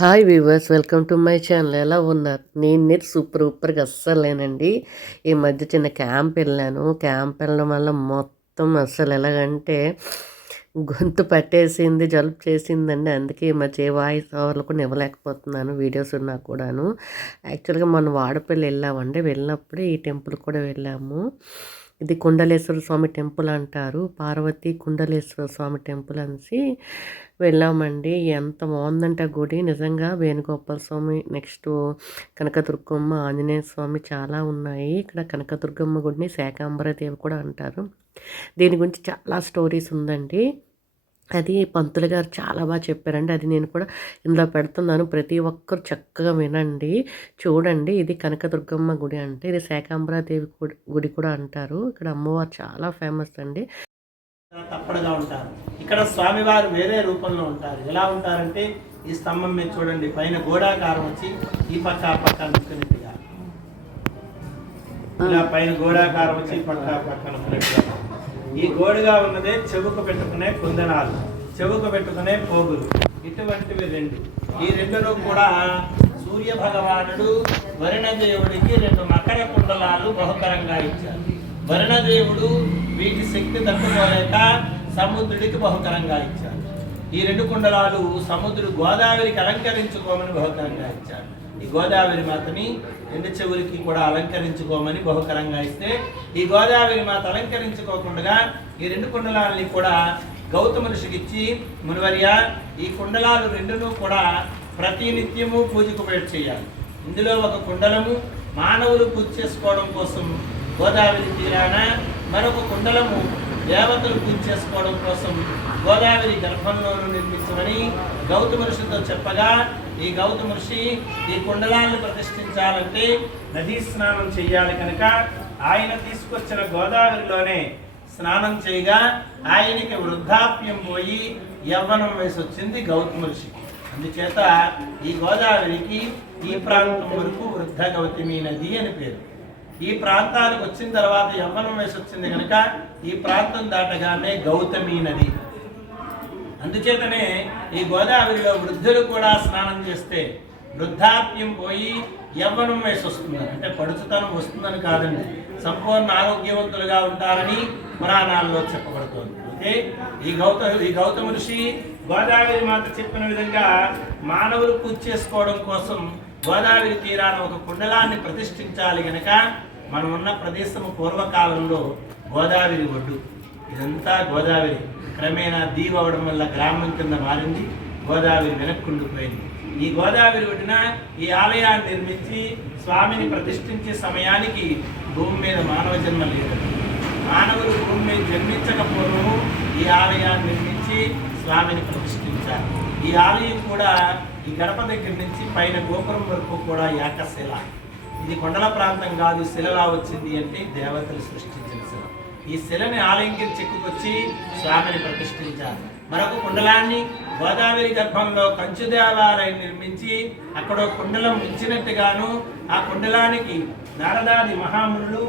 Hi viewers welcome to my channel. ఎలా ఉన్నారు? నేను నేను సూపర్ సూపర్గా అస్సలు లేనండి ఈ మధ్య చిన్న క్యాంప్ వెళ్ళాను. క్యాంప్ వెళ్ళడం వల్ల మొత్తం అస్సలు ఎలాగంటే గొంతు పట్టేసింది జలుపు చేసిందండి. అందుకే ఈ మధ్య ఏ వాయిస్ ఓవర్లు కూడా ఇవ్వలేకపోతున్నాను వీడియోస్ ఉన్నా కూడాను. యాక్చువల్గా మనం వాడపల్లి వెళ్ళామండి. వెళ్ళినప్పుడు ఈ టెంపుల్ కూడా వెళ్ళాము. ఇది కుండలేశ్వర స్వామి టెంపుల్ అంటారు. పార్వతి కుండలేశ్వర స్వామి టెంపుల్ అనేసి వెళ్ళామండి. ఎంత బాగుందంటే ఆ గుడి. నిజంగా వేణుగోపాల స్వామి నెక్స్ట్ కనకదుర్గమ్మ ఆంజనేయ స్వామి చాలా ఉన్నాయి. ఇక్కడ కనకదుర్గమ్మ గుడిని శాకాంబరదేవి కూడా అంటారు. దీని గురించి చాలా స్టోరీస్ ఉందండి. అది పంతులు గారు చాలా బాగా చెప్పారండి. అది నేను కూడా ఇందులో పెడుతున్నాను. ప్రతి ఒక్కరు చక్కగా వినండి. చూడండి. ఇది కనకదుర్గమ్మ గుడి అంటే ఇది శాకాంబరాదేవి గుడి కూడా అంటారు. ఇక్కడ అమ్మవారు చాలా ఫేమస్ అండి. తప్పడగా ఉంటారు. ఇక్కడ స్వామివారు వేరే రూపంలో ఉంటారు. ఎలా ఉంటారంటే ఈ స్తంభం మీద చూడండి పైన గోడాకారం వచ్చి ఈ పక్క ఆ పక్క అనుకునేట్టుగా. ఇలా పైన గోడాకారం వచ్చి పక్క ఆ పక్క అనుకునేట్టుగా. ఈ గోడుగా ఉన్నదే చెవుకు పెట్టుకునే కుందనాలు చెవుకు పెట్టుకునే పోగులు. ఇటువంటివి రెండు. ఈ రెండును కూడా సూర్య భగవానుడు వరుణదేవుడికి రెండు మకర కుండలాలు బహుకరంగా ఇచ్చారు. వరుణదేవుడు వీటి శక్తి తట్టుకోలేక సముద్రుడికి బహుకరంగా ఇచ్చారు. ఈ రెండు కుండలాలు సముద్రుడు గోదావరికి అలంకరించుకోమని బహుకరంగా ఇచ్చారు. ఈ గోదావరి మాతని రెండు చెవులకి కూడా అలంకరించుకోమని బహుకరంగా ఇస్తే ఈ గోదావరి మాత అలంకరించుకోకుండా ఈ రెండు కుండలాలని కూడా గౌతమ ఋషికి ఇచ్చి మునివర్య ఈ కుండలాలు రెండును కూడా ప్రతినిత్యము పూజకు పేరు చేయాలి. ఇందులో ఒక కుండలము మానవులు పూజ చేసుకోవడం కోసం గోదావరి తీరాన మరొక కుండలము దేవతలు పూజ చేసుకోవడం కోసం గోదావరి గర్భంలోనూ నిర్మించమని గౌతమ ఋషితో చెప్పగా ఈ గౌతమ ఋషి ఈ కుండలాలను ప్రతిష్ఠించాలంటే నదీ స్నానం చేయాలి కనుక ఆయన తీసుకొచ్చిన గోదావరిలోనే స్నానం చేయగా ఆయనకి వృద్ధాప్యం పోయి యవ్వనం వయసు వచ్చింది గౌతమ ఋషికి అందుచేత ఈ గోదావరికి ఈ ప్రాంతం వరకు వృద్ధ గౌతమి నది అని పేరు. ఈ ప్రాంతానికి వచ్చిన తర్వాత యవ్వనం వయసు వచ్చింది కనుక ఈ ప్రాంతం దాటగానే గౌతమి నది. అందుచేతనే ఈ గోదావరిలో వృద్ధులు కూడా స్నానం చేస్తే వృద్ధాప్యం పోయి యవ్వనం వయసు వస్తుంది అంటే పడుచుతనం వస్తుందని కాదండి. సంపూర్ణ ఆరోగ్యవంతులుగా ఉంటారని పురాణాల్లో చెప్పబడుతోంది. అయితే ఈ గౌత ఈ గౌతమ ఋషి గోదావరి మాత చెప్పిన విధంగా మానవులు పూజ చేసుకోవడం కోసం గోదావరి తీరాన ఒక కుండలాన్ని ప్రతిష్ఠించాలి గనక మనం ఉన్న ప్రదేశము పూర్వకాలంలో గోదావరి ఒడ్డు. ఇదంతా గోదావరి. క్రమేణా దీవ అవడం వల్ల గ్రామం కింద మారింది గోదావరి వెనక్కుండిపోయింది ఈ గోదావరి ఒడిన ఈ ఆలయాన్ని నిర్మించి స్వామిని ప్రతిష్ఠించే సమయానికి భూమి మీద మానవ జన్మ లేదు. మానవులు భూమి మీద జన్మించకపోవడం ఈ ఆలయాన్ని నిర్మించి స్వామిని ప్రతిష్ఠించారు. ఈ ఆలయం కూడా ఈ గడప దగ్గర నుంచి పైన గోపురం వరకు కూడా ఏకశిల. ఇది కొండల ప్రాంతం కాదు శిలలా వచ్చింది అంటే దేవతలు సృష్టించారు. ఈ శిలని ఆలయంకి చెక్కుకొచ్చి స్వామిని ప్రతిష్ఠించారు. మరొక కుండలాన్ని గోదావరి గర్భంలో కంచు దేవాలయం నిర్మించి అక్కడ కుండలం ఉంచినట్టుగాను ఆ కుండలానికి నారదాది మహామునులు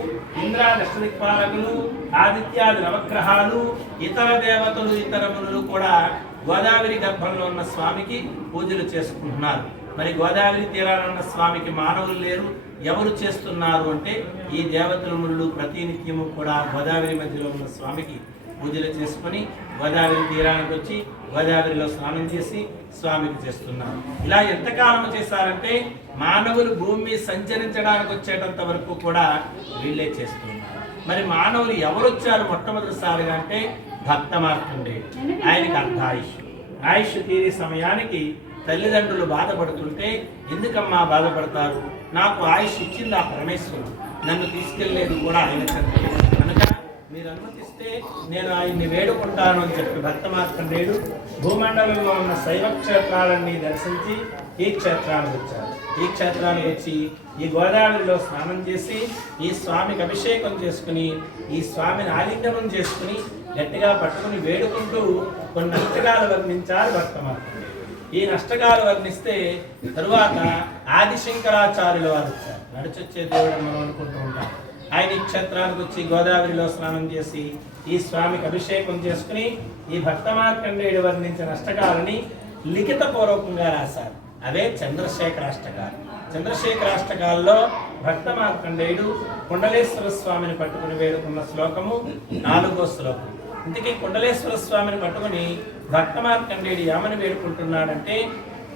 ఇంద్రాదష్టదిక్పాలకులు ఆదిత్యాది నవగ్రహాలు ఇతర దేవతలు ఇతర మునులు కూడా గోదావరి గర్భంలో ఉన్న స్వామికి పూజలు చేసుకుంటున్నారు. మరి గోదావరి తీరాలన్న స్వామికి మానవులు లేరు. ఎవరు చేస్తున్నారు అంటే ఈ దేవతల ప్రతినిత్యము కూడా గోదావరి మధ్యలో ఉన్న స్వామికి పూజలు చేసుకొని గోదావరి తీరానికి వచ్చి గోదావరిలో స్నానం చేసి స్వామికి చేస్తున్నారు. ఇలా ఎంతకాలం చేశారంటే మానవులు భూమి సంచరించడానికి వచ్చేటంత వరకు కూడా వీళ్ళే చేస్తున్నారు. మరి మానవులు ఎవరు వచ్చారు మొట్టమొదటిసారిగా అంటే భక్త మార్కండే ఆయనకి అర్ధాయుష్ ఆయుష్ తీరే సమయానికి తల్లిదండ్రులు బాధపడుతుంటే ఎందుకమ్మా బాధపడతారు? నాకు ఆయుష్ ఇచ్చింది ఆ పరమేశ్వరుడు. నన్ను తీసుకెళ్ళేదు కూడా ఆయన చంద్రుడు కనుక మీరు అనుమతిస్తే నేను ఆయన్ని వేడుకుంటాను అని చెప్పి భక్త మార్కండేయుడు భూమండలంలో ఉన్న శైవ క్షేత్రాలన్నీ దర్శించి ఈ క్షేత్రానికి వచ్చారు. ఈ క్షేత్రానికి వచ్చి ఈ గోదావరిలో స్నానం చేసి ఈ స్వామికి అభిషేకం చేసుకుని ఈ స్వామిని ఆలింగనం చేసుకుని గట్టిగా పట్టుకుని వేడుకుంటూ కొన్ని నష్టకాలు వర్ణించారు భక్త మార్కండేయుడు ఈ నష్టకాలు వర్ణిస్తే తరువాత ఆదిశంకరాచార్యుల వారు వచ్చారు. నడిచొచ్చే దేవుడు మనం అనుకుంటూ ఉంటాం. ఆయన ఈ క్షేత్రానికి వచ్చి గోదావరిలో స్నానం చేసి ఈ స్వామికి అభిషేకం చేసుకుని ఈ భక్త మార్కండేయుడు వర్ణించిన అష్టకాలని లిఖిత పూర్వకంగా రాశారు. అవే చంద్రశేఖరాష్టకాలు. చంద్రశేఖరాష్టకాల్లో భక్త మార్కండేయుడు కుండలేశ్వర స్వామిని పట్టుకుని వేడుకున్న శ్లోకము నాలుగో శ్లోకం. అందుకే కుండలేశ్వర స్వామిని పట్టుకుని భక్త మార్కండేయుడు ఏమని వేడుకుంటున్నాడంటే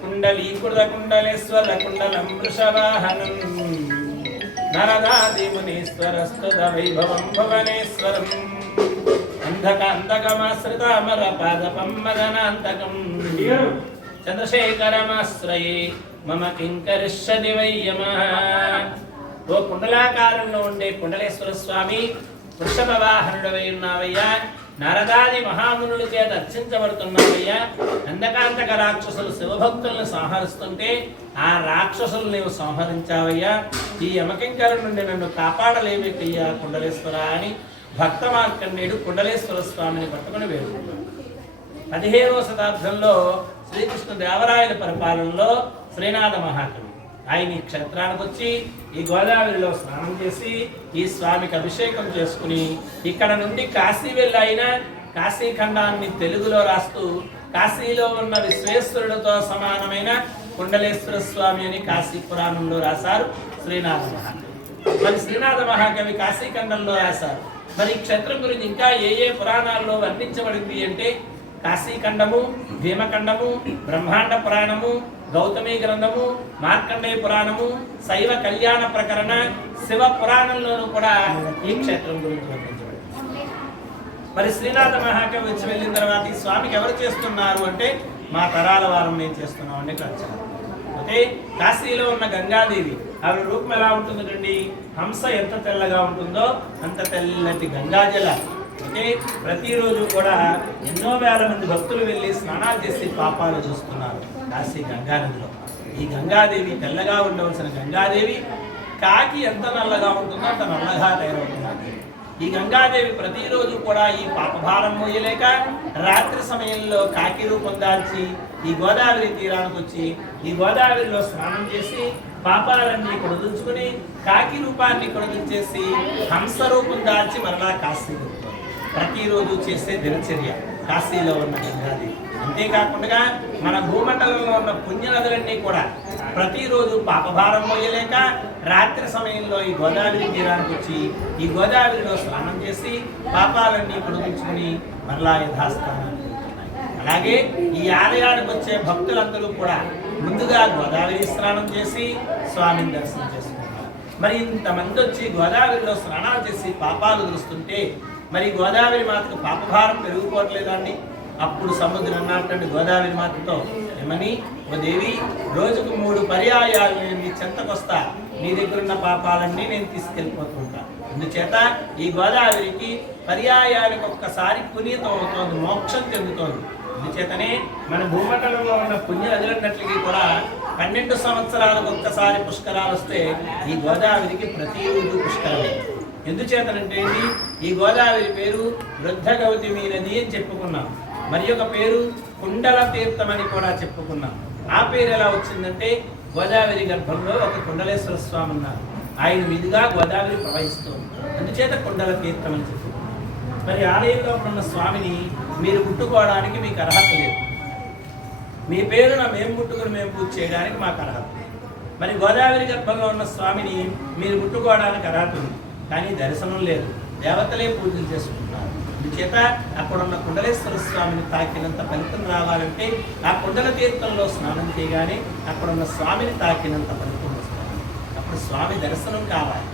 కుండలీకుడ కుండలేశ్వర కుండలం వృషవాహనం నరదాది మునీశ్వరస్తుత వైభవం భువనేశ్వరం. అంధక అంధకమాశ్రితామర పాదపం మదనాంతకం. చంద్రశేఖరమాశ్రయే మమ కింకరిష్యది వయ్యమ ఓ కుండలాకారంలో ఉండే కుండలేశ్వర స్వామి వృషభ వాహనుడవై ఉన్నావయ్యా. నరదాది మహామునుల చేత అర్చించబడుతున్నావయ్యా అంధకాంతక రాక్షసులు శివభక్తులను సంహరిస్తుంటే ఆ రాక్షసులు నీవు సంహరించావయ్యా. ఈ యమకింకర నుండి నన్ను కాపాడలేమిటయ్యా కుండలేశ్వర అని భక్త మార్కండేయుడు కుండలేశ్వర స్వామిని పట్టుకుని వేడుకున్నాడు పదిహేనవ శతాబ్దంలో శ్రీకృష్ణ దేవరాయల పరిపాలనలో శ్రీనాథ మహాకవి ఆయన ఈ క్షేత్రానికి వచ్చి ఈ గోదావరిలో స్నానం చేసి ఈ స్వామికి అభిషేకం చేసుకుని ఇక్కడ నుండి కాశీ వెళ్ళి ఆయన కాశీ ఖండాన్ని తెలుగులో రాస్తూ కాశీలో ఉన్న విశ్వేశ్వరుడితో సమానమైన కుండలేశ్వర స్వామి అని కాశీ పురాణంలో రాశారు శ్రీనాథ మహాకవి. మరి శ్రీనాథ మహాకవి కాశీఖండంలో రాశారు. మరి ఈ క్షేత్రం గురించి ఇంకా ఏ ఏ పురాణాల్లో వర్ణించబడింది అంటే కాశీఖండము భీమఖండము బ్రహ్మాండ పురాణము గౌతమి గ్రంథము మార్కండేయ పురాణము శైవ కళ్యాణ ప్రకరణ శివ పురాణంలోనూ కూడా ఈ క్షేత్రం గురించి వర్ణించబడింది మరి శ్రీనాథ మహాకవి వచ్చి వెళ్ళిన తర్వాత ఈ స్వామికి ఎవరు చేస్తున్నారు అంటే మా తరాల వారం మేము చేస్తున్నాం అండి వచ్చారు ఓకే కాశీలో ఉన్న గంగాదేవి ఆవిడ రూపం ఎలా ఉంటుందండి హంస ఎంత తెల్లగా ఉంటుందో అంత తెల్లటి గంగాజల. అంటే ప్రతిరోజు కూడా ఎన్నో వేల మంది భక్తులు వెళ్ళి స్నానాలు చేసి పాపాలు చూస్తున్నారు. కాశీ గంగానదిలో. ఈ గంగాదేవి తెల్లగా ఉండవలసిన గంగాదేవి కాకి ఎంత నల్లగా ఉంటుందో అంత నల్లగా తయారవుతున్నది ఈ గంగాదేవి ప్రతిరోజు కూడా ఈ పాపభారం మోయలేక రాత్రి సమయంలో కాకి రూపం దాల్చి ఈ గోదావరి తీరానికి వచ్చి ఈ గోదావరిలో స్నానం చేసి పాపాలన్నీ కొడుదుంచుకుని కాకి రూపాన్ని కొడుదుంచేసి హంస రూపం దాల్చి మరలా కాశీ ప్రతిరోజు చేసే దినచర్య. కాశీలో ఉన్న గంగాది అంతేకాకుండా మన భూమండలంలో ఉన్న పుణ్యనదులన్నీ కూడా ప్రతిరోజు పాపభారం మోయలేక రాత్రి సమయంలో ఈ గోదావరి తీరానికి వచ్చి ఈ గోదావరిలో స్నానం చేసి పాపాలన్నీ పొడిగించుకుని మరలా యథాస్థానానికి అలాగే ఈ ఆలయానికి వచ్చే భక్తులందరూ కూడా ముందుగా గోదావరి స్నానం చేసి స్వామిని దర్శనం చేసుకుంటారు. మరి ఇంతమంది వచ్చి గోదావరిలో స్నానాలు చేసి పాపాలు దురుస్తుంటే మరి గోదావరి మాతకు పాపభారం పెరిగిపోవట్లేదండి. అప్పుడు సముద్రం అన్నటువంటి గోదావరి మాతతో. ఏమని? ఓ దేవి రోజుకు మూడు పర్యాయాలు నేను నీ చెంతకొస్తా. నీ దగ్గర ఉన్న పాపాలన్నీ నేను తీసుకెళ్ళిపోతుంటా. అందుచేత ఈ గోదావరికి పర్యాయానికి ఒక్కసారి పునీతం అవుతోంది మోక్షం చెందుతోంది. అందుచేతనే మన భూమండలంలో ఉన్న పుణ్య నదులన్నిటికీ కూడా పన్నెండు సంవత్సరాలకు ఒక్కసారి పుష్కరాలు వస్తే ఈ గోదావరికి ప్రతిరోజు పుష్కరమే. ఎందుచేతనంటే ఈ గోదావరి పేరు వృద్ధ గౌతమి నది అని చెప్పుకున్నాం. మరి ఒక పేరు కుండల తీర్థం అని కూడా చెప్పుకున్నాం. ఆ పేరు ఎలా వచ్చిందంటే గోదావరి గర్భంలో ఒక కుండలేశ్వర స్వామి ఉన్నారు. ఆయన మీదుగా గోదావరి ప్రవహిస్తుంది. అందుచేత కుండల తీర్థం అని చెప్పుకున్నాం. మరి ఆలయంలో ఉన్న స్వామిని మీరు ముట్టుకోవడానికి మీకు అర్హత లేదు. మీ పేరున మేము ముట్టుకుని మేము పూజ చేయడానికి మాకు అర్హత లేదు. మరి గోదావరి గర్భంలో ఉన్న స్వామిని మీరు ముట్టుకోవడానికి అర్హత ఉంది. కానీ దర్శనం లేదు. దేవతలే పూజలు చేసుకుంటున్నారు. అందుచేత అక్కడ ఉన్న కుండలేశ్వర స్వామిని తాకినంత ఫలితం రావాలంటే ఆ కుండల తీర్థంలో స్నానం చేయగానే అక్కడ ఉన్న స్వామిని తాకినంత ఫలితం వస్తుంది. అప్పుడు స్వామి దర్శనం కావాలి.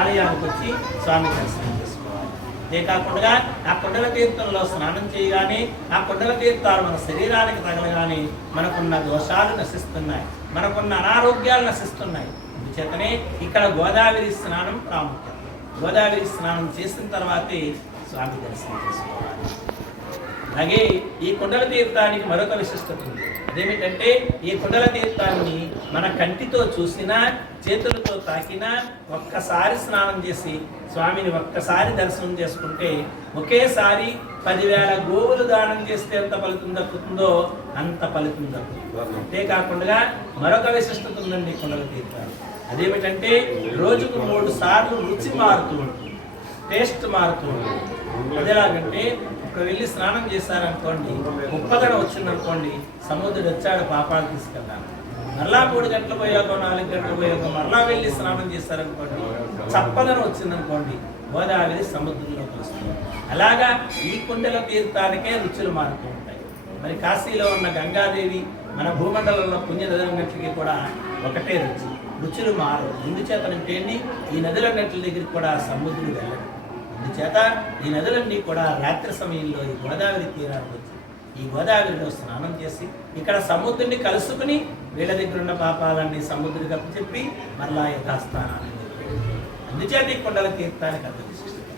ఆలయానికి వచ్చి స్వామి దర్శనం చేసుకోవాలి. ఇదే కాకుండా ఆ కుండల తీర్థంలో స్నానం చేయగానే ఆ కుండల తీర్థాలు మన శరీరానికి తగలగానే మనకున్న దోషాలు నశిస్తున్నాయి. మనకున్న అనారోగ్యాలు నశిస్తున్నాయి. అందుచేతనే ఇక్కడ గోదావరి స్నానం ప్రాముఖ్యత గోదావరి స్నానం చేసిన తర్వాతే స్వామి దర్శనం చేసుకోవాలి. అలాగే ఈ కుండల తీర్థానికి మరొక విశిష్టత ఉంది. అదేమిటంటే ఈ కుండల తీర్థాన్ని మన కంటితో చూసినా చేతులతో తాకినా ఒక్కసారి స్నానం చేసి స్వామిని ఒక్కసారి దర్శనం చేసుకుంటే ఒకేసారి పదివేల గోవులు దానం చేస్తే ఎంత ఫలితం దక్కుతుందో అంత ఫలితం దక్కుతుంది. అంతేకాకుండా మరొక విశిష్టత ఉందండి కుండల తీర్థాలు అదేమిటంటే రోజుకు మూడు సార్లు రుచి మారుతూ ఉంటుంది టేస్ట్ మారుతూ ఉంటుంది. అది ఇప్పుడు వెళ్ళి స్నానం చేశారనుకోండి ఉప్పదన వచ్చిందనుకోండి సముద్రుడు వచ్చాడు పాపాలు తీసుకెళ్ళాలి మరలా మూడు గంటలు పోయాకో నాలుగు గంటలు పోయాకో మరలా వెళ్ళి స్నానం చేశారనుకోండి చప్పదనం వచ్చిందనుకోండి గోదావరి సముద్రంలో వస్తుంది. అలాగా ఈ కుండల తీర్థానికే రుచులు మారుతూ ఉంటాయి. మరి కాశీలో ఉన్న గంగాదేవి మన భూమండలంలో పుణ్యనదులన్నింటికి కూడా ఒకటే రుచి. రుచులు మారు ఎందుచేతనంటే ఈ నదులన్నింటి దగ్గరికి కూడా సముద్రుడు వెళ్ళడు. అందుచేత ఈ నదులన్నీ కూడా రాత్రి సమయంలో ఈ గోదావరి తీరానికి వచ్చి ఈ గోదావరిలో స్నానం చేసి ఇక్కడ సముద్రుని కలుసుకుని వీళ్ళ దగ్గర ఉన్న పాపాలన్నీ సముద్రుడికి చెప్పి మరలా యథాస్థానాన్ని అందుచేత ఈ కొండల తీర్థానికి అంత విశిష్టత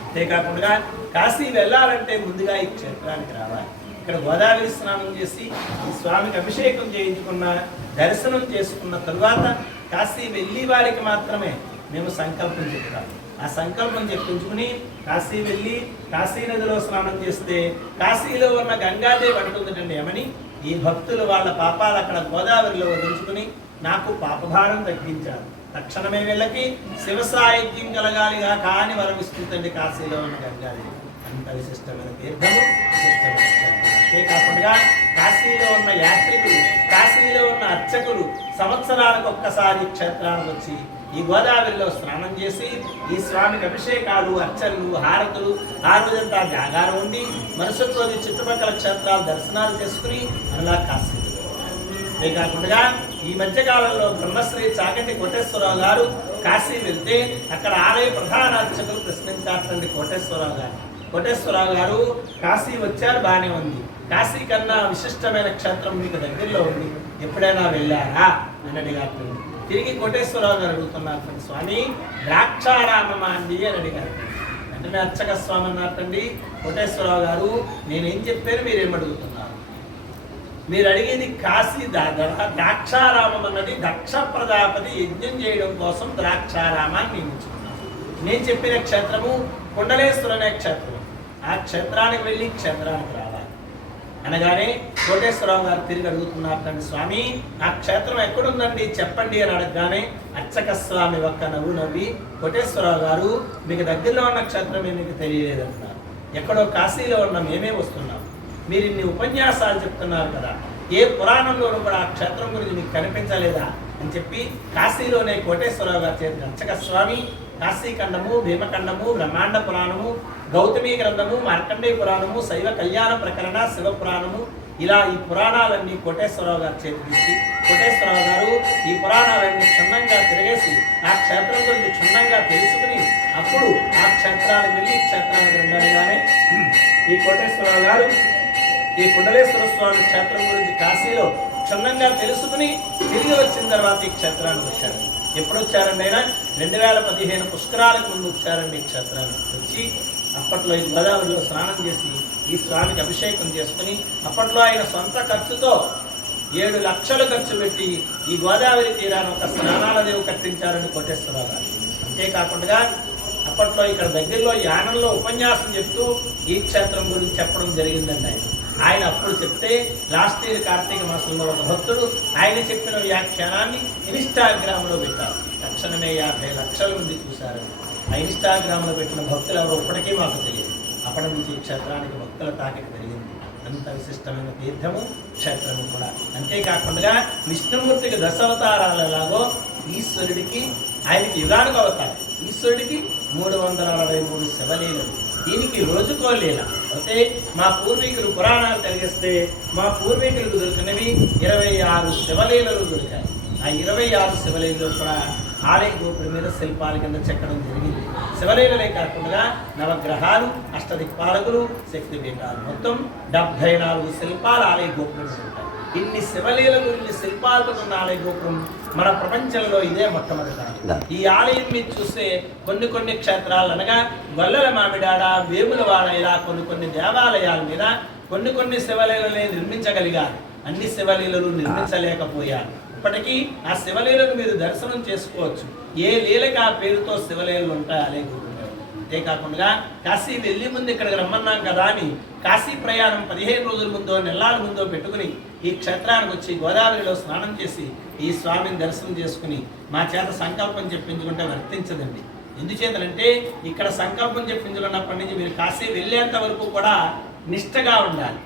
అంతేకాకుండా కాశీ వెళ్ళాలంటే ముందుగా ఈ క్షేత్రానికి రావాలి. ఇక్కడ గోదావరి స్నానం చేసి ఈ స్వామికి అభిషేకం చేయించుకున్న దర్శనం చేసుకున్న తరువాత కాశీ వెళ్ళి వారికి మాత్రమే మేము సంకల్పం చెప్తాం ఆ సంకల్పం చెప్పించుకుని కాశీ వెళ్ళి కాశీ నదిలో స్నానం చేస్తే కాశీలో ఉన్న గంగాదేవి అంటుందండి ఏమని ఈ భక్తులు వాళ్ళ పాపాలు అక్కడ గోదావరిలో వదిలించుకుని నాకు పాపభారం తగ్గించారు. తక్షణమే వీళ్ళకి శివ సాహిత్యం కలగాలిగా కాని వరమిస్తుందండి కాశీలో ఉన్న గంగాదేవి. అంత విశిష్టమైన తీర్థము విశిష్టమైన క్షేత్రం అంతేకాకుండా కాశీలో ఉన్న యాత్రికులు కాశీలో ఉన్న అర్చకులు సంవత్సరాలకు ఒక్కసారి క్షేత్రానికి వచ్చి ఈ గోదావరిలో స్నానం చేసి ఈ స్వామికి అభిషేకాలు అర్చనలు హారతులు ఆ రోజంతా జాగారం ఉండి మరుసటి రోజు చుట్టుపక్కల క్షేత్రాలు దర్శనాలు చేసుకుని అలా కాశీ అంతేకాకుండా ఈ మధ్య కాలంలో బ్రహ్మశ్రీ చాగంటి కోటేశ్వరరావు గారు కాశీ వెళ్తే అక్కడ ఆలయ ప్రధాన అర్చకులు ప్రశ్నించారండి కోటేశ్వరరావు గారు. కోటేశ్వరరావు గారు కాశీ వచ్చారు బాగానే ఉంది. కాశీ కన్నా విశిష్టమైన క్షేత్రం మీకు దగ్గరలో ఉంది. ఎప్పుడైనా వెళ్ళారా? అని అడిగారు. తిరిగి కోటేశ్వరరావు గారు అడుగుతున్నారు స్వామి ద్రాక్షారామమాండి అని అడిగారు. వెంటనే అర్చక స్వామి అన్నారండి కోటేశ్వరరావు గారు నేనేం చెప్పాను మీరేం అడుగుతున్నారు? మీరు అడిగేది కాశీ దా- ద్రాక్షారామం అన్నది దక్ష ప్రజాపతి యజ్ఞం చేయడం కోసం ద్రాక్షారామాన్ని నియమించుకున్నాను నేను చెప్పిన క్షేత్రము కుండలేశ్వర అనే క్షేత్రం. ఆ క్షేత్రానికి వెళ్ళి క్షేత్రానికి రావాలి. అనగానే కోటేశ్వరరావు గారు తిరిగి అడుగుతున్నారు స్వామి ఆ క్షేత్రం ఎక్కడుందండి? చెప్పండి అని అడగగానే అర్చక స్వామి ఒక్క నవ్వు నవ్వి కోటేశ్వరరావు గారు మీకు దగ్గరలో ఉన్న క్షేత్రమే మీకు తెలియలేదంటున్నారు. ఎక్కడో కాశీలో ఉన్న మేమే వస్తున్నాం. మీరు ఇన్ని ఉపన్యాసాలు చెప్తున్నారు కదా ఏ పురాణంలోనూ కూడా ఆ క్షేత్రం గురించి మీకు కనిపించలేదా? అని చెప్పి కాశీలోనే కోటేశ్వరరావు గారి చేరిన అర్చక స్వామి కాశీఖండము భీమఖండము బ్రహ్మాండ పురాణము గౌతమి గ్రంథము మార్కండేయ పురాణము శైవ కళ్యాణ ప్రకరణ శివ పురాణము. ఇలా ఈ పురాణాలన్నీ కోటేశ్వరరావు గారు చేతికి కోటేశ్వరరావు గారు ఈ పురాణాలన్నీ క్షుణ్ణంగా తిరిగేసి ఆ క్షేత్రం గురించి క్షుణ్ణంగా తెలుసుకుని అప్పుడు ఆ క్షేత్రానికి వెళ్ళి క్షేత్రానికి రెండనగానే ఈ కోటేశ్వరరావు గారు ఈ కుండలేశ్వర స్వామి క్షేత్రం గురించి కాశీలో క్షుణ్ణంగా తెలుసుకుని తిరిగి వచ్చిన తర్వాత ఈ క్షేత్రానికి వచ్చారు. ఎప్పుడు వచ్చారండి ఆయన రెండు వేల పదిహేను పుష్కరాలకు ముందు వచ్చారండి ఈ క్షేత్రానికి. వచ్చి అప్పట్లో ఈ గోదావరిలో స్నానం చేసి ఈ స్వామికి అభిషేకం చేసుకుని అప్పట్లో ఆయన సొంత ఖర్చుతో ఏడు లక్షలు ఖర్చు పెట్టి ఈ గోదావరి తీరాన్ని ఒక స్నానాల దేవు కట్టించారని కోటేశ్వరరావు గారు. అంతేకాకుండా అప్పట్లో ఇక్కడ దగ్గరలో యానంలో ఉపన్యాసం చెప్తూ ఈ క్షేత్రం గురించి చెప్పడం జరిగిందండి ఆయన. ఆయన అప్పుడు చెప్తే లాస్ట్ ఇయర్ కార్తీక మాసంలో ఒక భక్తుడు ఆయన చెప్పిన వ్యాఖ్యానాన్ని ఇన్స్టాగ్రామ్లో పెట్టారు. తక్షణమే యాభై లక్షల మంది చూశారు. ఆ ఇన్స్టాగ్రామ్లో పెట్టిన భక్తులు ఎవరో ఇప్పటికీ మాకు తెలియదు. అప్పటి నుంచి ఈ క్షేత్రానికి భక్తుల తాకిడి పెరిగింది. అంత విశిష్టమైన తీర్థము క్షేత్రము కూడా. అంతేకాకుండా విష్ణుమూర్తికి దశావతారాలు ఎలాగో ఈశ్వరుడికి ఆయనకి యుగానికి అవతారం. ఈశ్వరుడికి మూడు వందల అరవై మూడు శివలీలలు. దీనికి రోజుకో అంటే అయితే మా పూర్వీకులు పురాణాలు తెలిగిస్తే మా పూర్వీకులకు దొరికినవి ఇరవై ఆరు శివలీలలు దొరికాయి. ఆ ఇరవై ఆరు శివలీలలో కూడా ఆలయ గోపురం మీద శిల్పాల కింద చెక్కడం జరిగింది. శివలీలలే కాకుండా నవగ్రహాలు అష్టదిక్పాలకులు శక్తి పీఠాలు మొత్తం డెబ్భై నాలుగు శిల్పాలు ఆలయ గోపురం ఉంటాయి. ఇన్ని శివలీలలు ఇన్ని శిల్పాలతో ఉన్న ఆలయ గోపురం మన ప్రపంచంలో ఇదే మొట్టమొదటి ఈ ఆలయం మీద చూస్తే కొన్ని కొన్ని క్షేత్రాలు అనగా గొల్లల మామిడాడ వేములవాడ ఇలా కొన్ని కొన్ని దేవాలయాల మీద కొన్ని కొన్ని శివలీలనే నిర్మించగలిగారు. అన్ని శివలీలలు నిర్మించలేకపోయారు. ఇప్పటికీ ఆ శివలీలను మీరు దర్శనం చేసుకోవచ్చు. ఏ లీలకి ఆ పేరుతో శివలీలలు ఉంటాయి? ఆలయ గోపురంలో అంతేకాకుండా కాశీ వెళ్ళి ముందు ఇక్కడికి రమ్మన్నాం కదా అని కాశీ ప్రయాణం పదిహేను రోజుల ముందో నెలల ముందో పెట్టుకుని ఈ క్షేత్రానికి వచ్చి గోదావరిలో స్నానం చేసి ఈ స్వామిని దర్శనం చేసుకుని మా చేత సంకల్పం చెప్పించుకుంటే వర్తించదండి. ఎందుచేతనంటే ఇక్కడ సంకల్పం చెప్పించుకున్నప్పటి నుంచి మీరు కాశీ వెళ్ళేంత వరకు కూడా నిష్టగా ఉండాలి.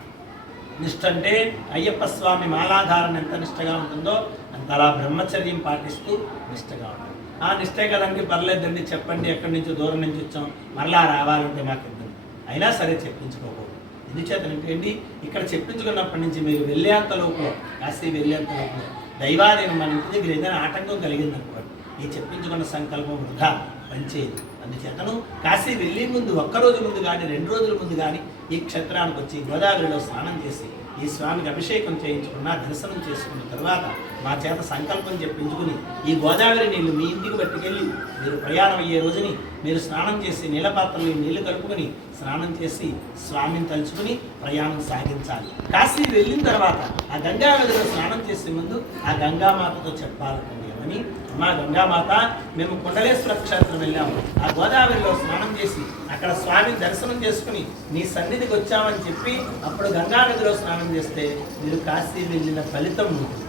నిష్ఠ అంటే అయ్యప్ప స్వామి మాలాధారణ ఎంత నిష్టగా ఉంటుందో అంతలా బ్రహ్మచర్యం పాటిస్తూ నిష్టగా ఉంటుంది ఆ నిష్టే కదండి పర్లేదండి చెప్పండి ఎక్కడి నుంచో దూరం నుంచి వచ్చాం మరలా రావాలంటే మాకు ఇబ్బంది. అయినా సరే చెప్పించుకోకూడదు. ఎందుచేతనంటే అండి ఇక్కడ చెప్పించుకున్నప్పటి నుంచి మీరు వెళ్ళేంత లోపల కాశీ వెళ్ళేంత లోపల దైవాదైన మన ఇంటి దగ్గర ఏదైనా ఆటంకం కలిగింది అనుకోండి ఈ చెప్పించుకున్న సంకల్పం వృధా పనిచేయదు అందుచేతను కాశీ వెళ్ళే ముందు ఒక్క రోజు ముందు కానీ రెండు రోజుల ముందు కానీ ఈ క్షేత్రానికి వచ్చి గోదావరిలో స్నానం చేసి ఈ స్వామికి అభిషేకం చేయించుకున్న దర్శనం చేసుకున్న తర్వాత మా చేత సంకల్పం చెప్పించుకుని ఈ గోదావరి నీళ్ళు మీ ఇంటికి పట్టుకెళ్ళి మీరు ప్రయాణం అయ్యే రోజుని మీరు స్నానం చేసి నీళ్ళపాత్రలో నీళ్ళు కలుపుకొని స్నానం చేసి స్వామిని తలుచుకుని ప్రయాణం సాగించాలి. కాశీ వెళ్ళిన తర్వాత ఆ గంగా నదిలో స్నానం చేసే ముందు ఆ గంగామాతతో చెప్పాలనుకుంది. ఏమని మా గంగామాత మేము కుండలేశ్వర క్షేత్రం వెళ్ళాము. ఆ గోదావరిలో స్నానం చేసి అక్కడ స్వామి దర్శనం చేసుకుని నీ సన్నిధికి వచ్చామని చెప్పి అప్పుడు గంగా నదిలో స్నానం చేస్తే మీరు కాశీ వెళ్ళిన ఫలితం ఉంటుంది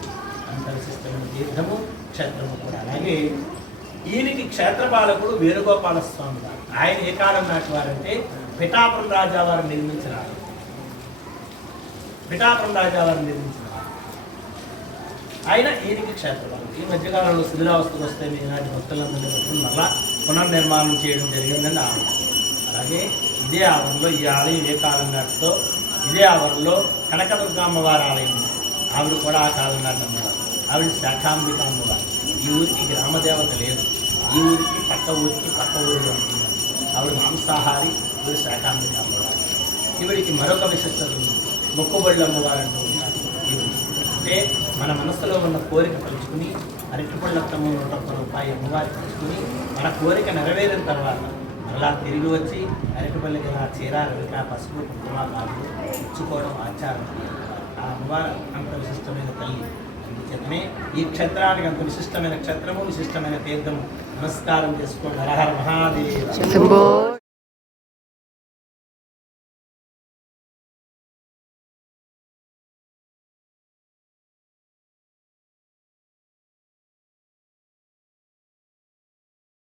తీర్థము క్షేత్రము కూడా. అలాగే ఈయనకి క్షేత్రపాలకుడు వేణుగోపాల స్వామి గారు. ఆయన ఏ కాలం నాటి వారంటే పిఠాపురం రాజా వారు నిర్మించిన పిఠాపురం రాజా వారు అయినా ఆయన ఈయనకి క్షేత్రం. ఈ మధ్యకాలంలో శిథిలావస్థకు వస్తే ఈనాటి భక్తులందరినీ పట్టుకుని మళ్ళా పునర్నిర్మాణం చేయడం జరిగిందని ఆవరణ అలాగే ఇదే ఆవరణలో ఈ ఆలయం ఏ కాలం నాటితో ఇదే ఆవరణలో కనకదుర్గమ్మ వారి ఆలయం ఉంది. ఆవిడ కూడా ఆ కాలం నాటి అమ్మవారు. ఆవిడ శాఖాంబిక అమ్మవారు. ఈ ఊరికి గ్రామదేవత లేదు. ఈ ఊరికి పక్క ఊరికి పక్క ఊరిలో ఉంటున్నారు ఆవిడ మాంసాహారి ఈవిడ శాఖాంబిక అమ్మవారు. ఈవిడికి మరొక విశిష్టత ఉంది. మొక్కుబళ్ళు అమ్మవారు అంటూ ఉంటారు. అంటే మన మనసులో ఉన్న కోరిక తలుచుకుని అరటిపళ్ళత్తమ్మ నూట ఒక్క రూపాయి అమ్మవారి తలుచుకుని మన కోరిక నెరవేరిన తర్వాత మరలా తిరిగి వచ్చి అరటిపల్లికి ఇలా చీర రవిక పసుపు కుంకుమ కాదు ఇచ్చుకోవడం ఆచారం. ఆ అమ్మవారు అంత విశిష్టమైన తల్లి. అందుచేతనే ఈ క్షేత్రానికి అంత విశిష్టమైన క్షేత్రము విశిష్టమైన తీర్థము నమస్కారం చేసుకోండి. హరహర మహాదేవ.